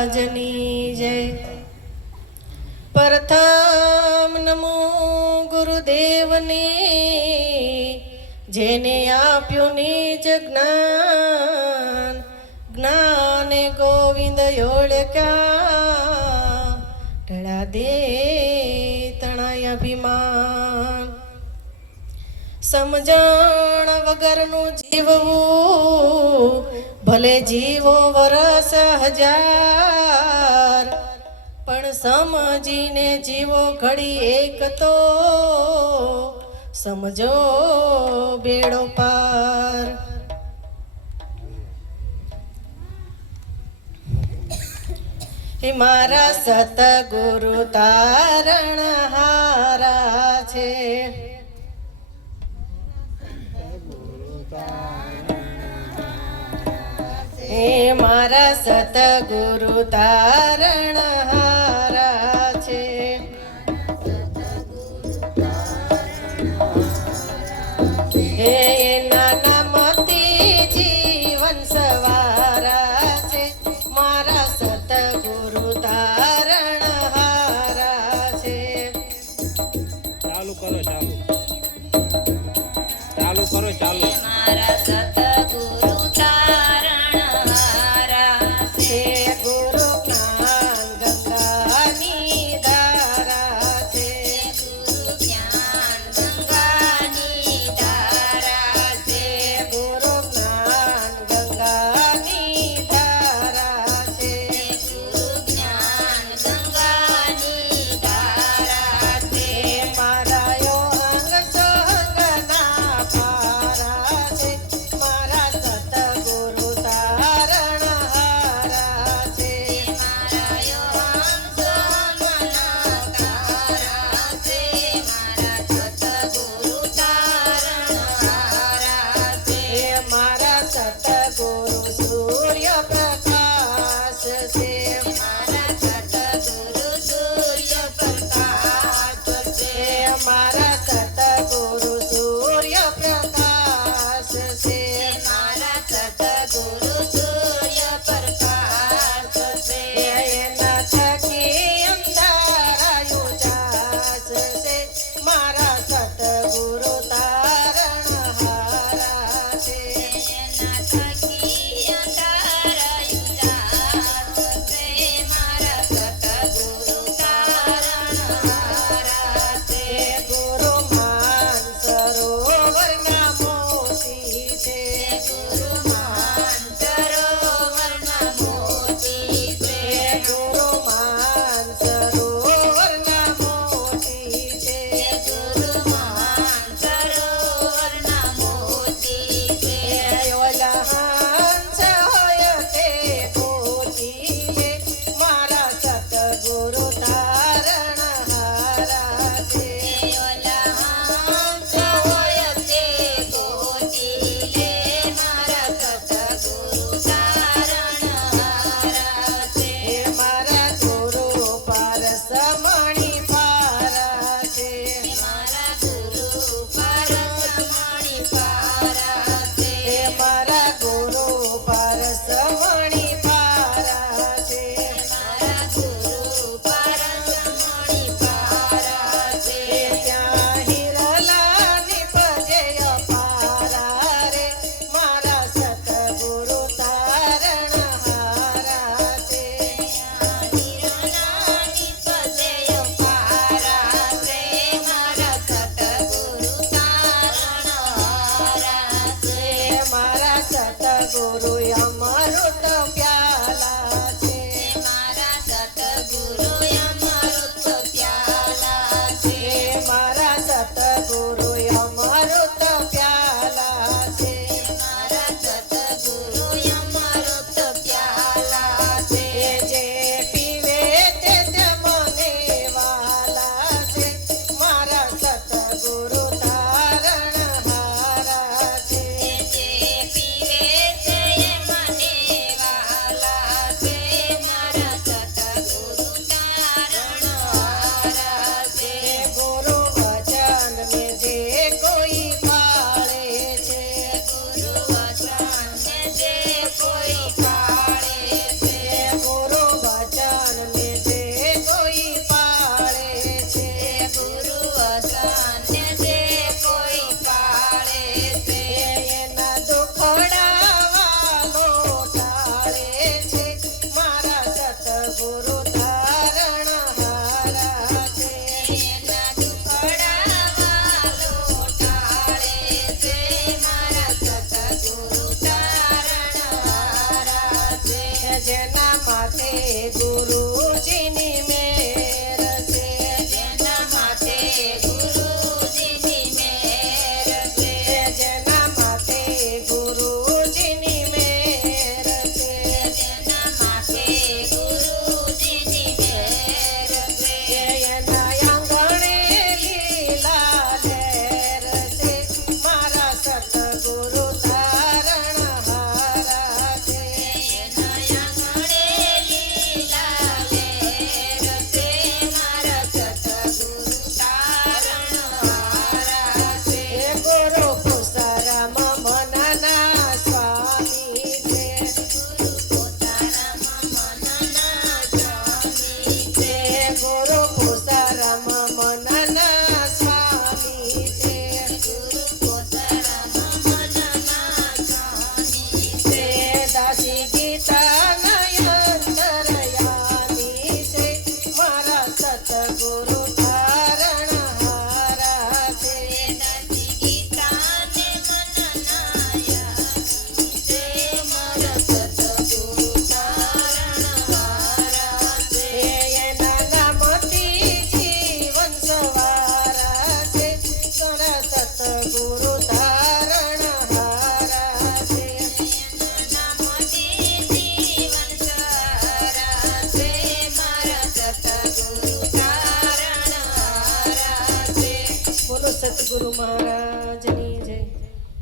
મહારાજની જય। પ્રથમ નમો ગુરુદેવને, જેને આપ્યું નિજ જ્ઞાન। જ્ઞાને ગોવિંદ ઓળખ્યા, ટળા દે તણાય અભિમાન। સમજણ વગરનું જીવવું, ભલે જીવો વરસ હજાર, પણ સમજીને જીવો ઘડી એક તો, સમજો બેડો પાર। હે મારા સતગુરુ તારણ હારા છે, હે મારા સતગુરુ તારણ હારા છે। હે નાના મતી જીવન સવારા છે, મારા સતગુરુ તારણ હારા છે। ચાલુ કરો ચાલુ ચાલુ કરો ચાલુ। મારા સતગુરુ તારણ હારા છે, ગુરુ જ્ઞાન ગંગાની ધારા છે, ગુરુ જ્ઞાન ગંગાની ધારા છે, ગુરુ જ્ઞાન ગંગાની ધારા છે। માથે ગુરુજીની મેર છે જેના માથે ગુરુજીની મેર છે જેના માથે ગુરુજીની મેર છે જેના માથે ગુરુજીની મેર છે એના આંગણે લીલા લહેર છે મારા સતગુરુ તારણહારા છે એના આંગણે લીલા લહેર છે મારા સતગુરુ તારણહારા છે એ ગુરુ પુષ્કરમ મનના સ્વામી છે ગુરુ પોતારામ મનના સ્વામી છે એ ગુરુ પુષ્કરમ મનના સ્વામી છે ગુરુ પોતારામ મનના સ્વામી તે દાસી ગીતા નયંતરયામી છે મારા સતગુરુ તારણહારા છે દાસી ગીતાને મનનાયા છે મારા સતગુરુ તારણહારા છે એના નામથી જીવન સવારા છે મારા સતગુરુ તારણહારા છે નામથી જીવન સારા છે મારા સતગુરુ તારણહારા છે બોલો સતગુરુ મહારાજની